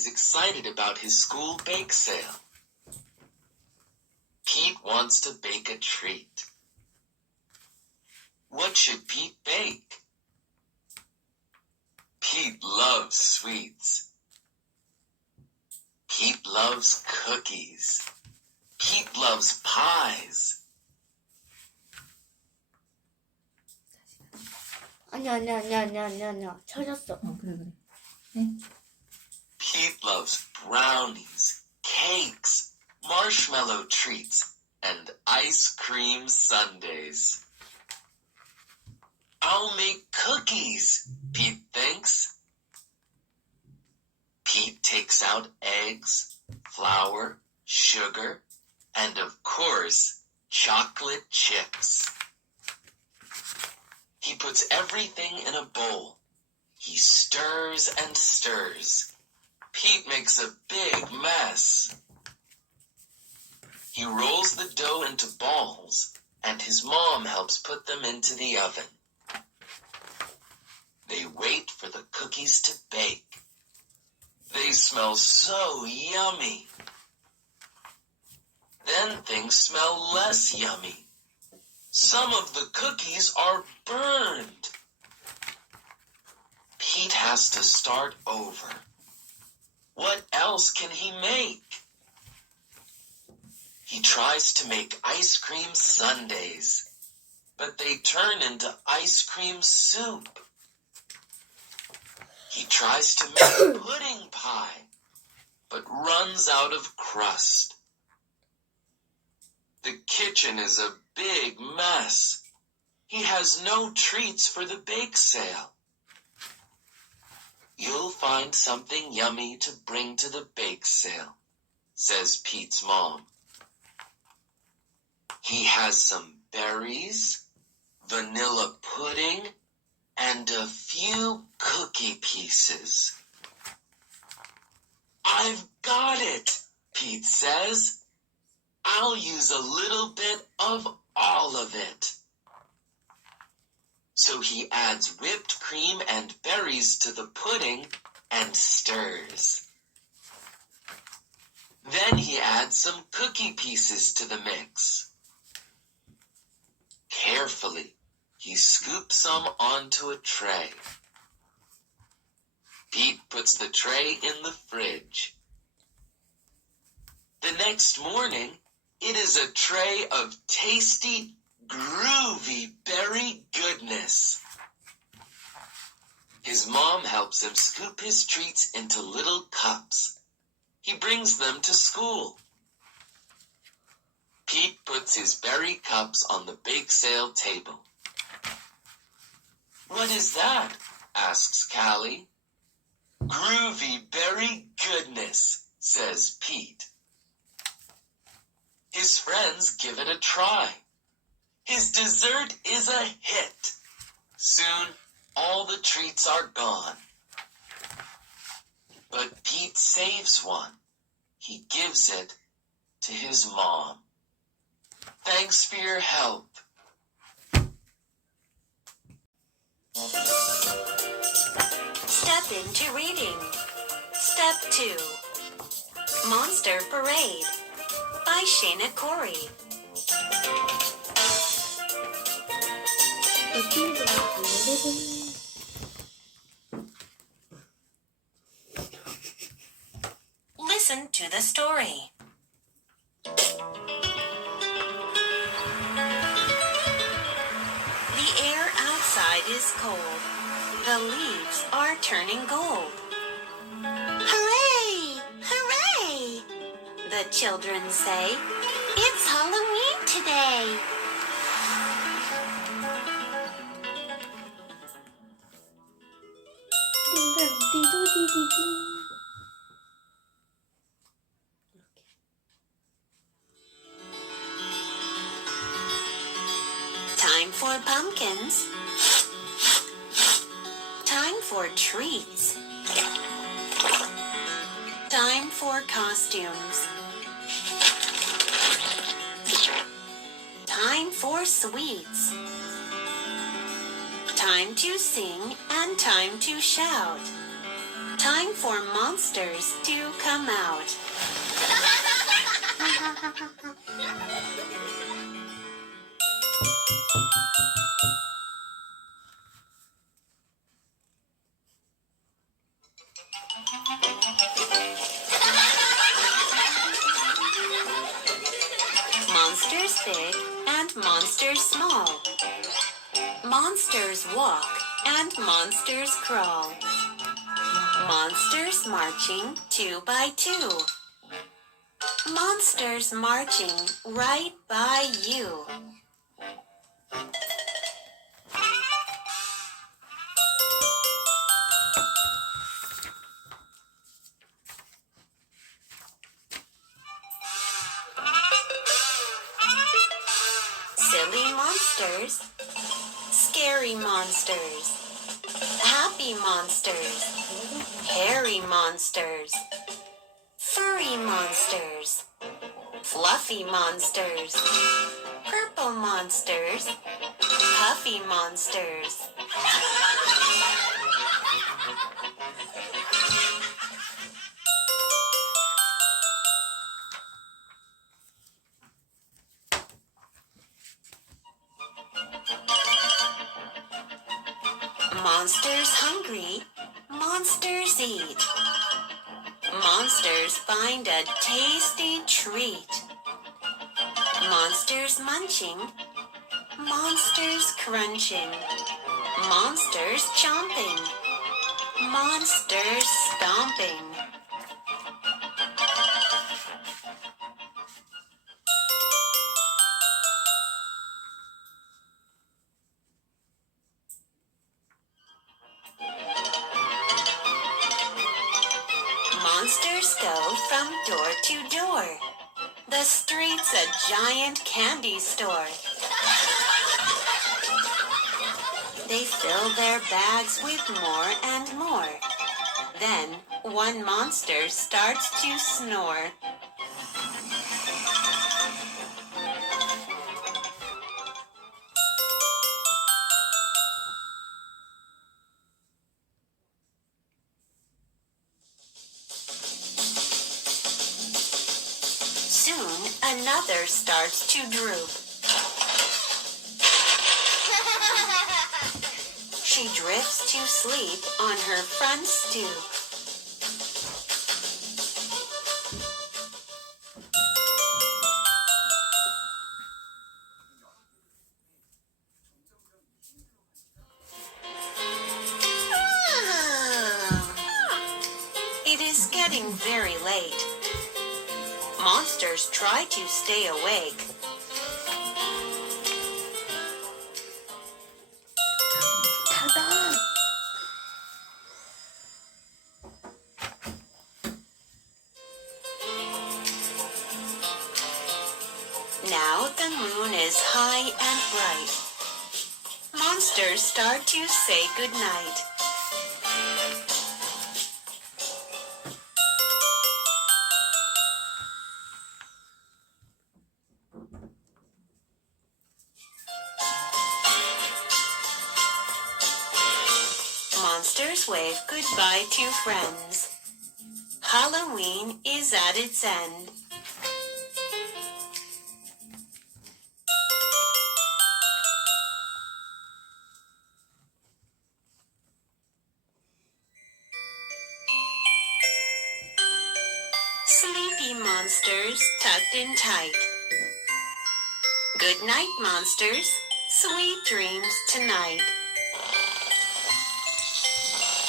is excited about his school bake sale. Pete wants to bake a treat. What should Pete bake? Pete loves sweets. Pete loves cookies. Pete loves pies. 아니야. 찾았어. 그래. 네. Pete loves brownies, cakes, marshmallow treats, and ice cream sundaes. I'll make cookies, Pete thinks. Pete takes out eggs, flour, sugar, and of course, chocolate chips. He puts everything in a bowl. He stirs and stirs. Pete makes a big mess. He rolls the dough into balls, and his mom helps put them into the oven. They wait for the cookies to bake. They smell so yummy. Then things smell less yummy. Some of the cookies are burned. Pete has to start over. What else can he make? He tries to make ice cream sundaes, but they turn into ice cream soup. He tries to make pudding pie, but runs out of crust. The kitchen is a big mess. He has no treats for the bake sale. You'll find something yummy to bring to the bake sale, says Pete's mom. He has some berries, vanilla pudding, and a few cookie pieces. I've got it, Pete says. I'll use a little bit of all of it. So he adds whipped cream and berries to the pudding and stirs. Then he adds some cookie pieces to the mix. Carefully, he scoops some onto a tray. Pete puts the tray in the fridge. The next morning, it is a tray of tasty, groovy berry goodness. His mom helps him scoop his treats into little cups. He brings them to school. Pete puts his berry cups on the bake sale table. What is that? Asks Callie. Groovy berry goodness, says Pete. His friends give it a try. His dessert is a hit. Soon, all the treats are gone. But Pete saves one. He gives it to his mom. Thanks for your help. Step into reading. Step 2. Monster Parade by Shayna Corey. Listen to the story. The air outside is cold. The leaves are turning gold. Hooray! Hooray! The children say, it's Halloween today. Time for pumpkins. Time for treats. Time for costumes. Time for sweets. Time to sing and time to shout. Time for monsters to come out. Monsters big and monsters small. Monsters walk and monsters crawl. Monsters marching 2 by 2. Monsters marching right by you. Silly monsters, scary monsters, happy monsters, hairy monsters, furry monsters, fluffy monsters, purple monsters, puffy monsters. Monsters hungry, monsters eat. Monsters find a tasty treat. Monsters munching, monsters crunching, monsters chomping, monsters stomping. Monsters go from door to door. The street's a giant candy store. They fill their bags with more and more. Then one monster starts to snore. Soon another starts to droop. She drifts to sleep on her front stoop. It is getting very late. Monsters try to stay awake. 닫아. Now the moon is high and bright. Monsters start to say goodnight. Monsters wave goodbye to friends. Halloween is at its end. Sleepy monsters tucked in tight. Good night, monsters. Sweet dreams tonight.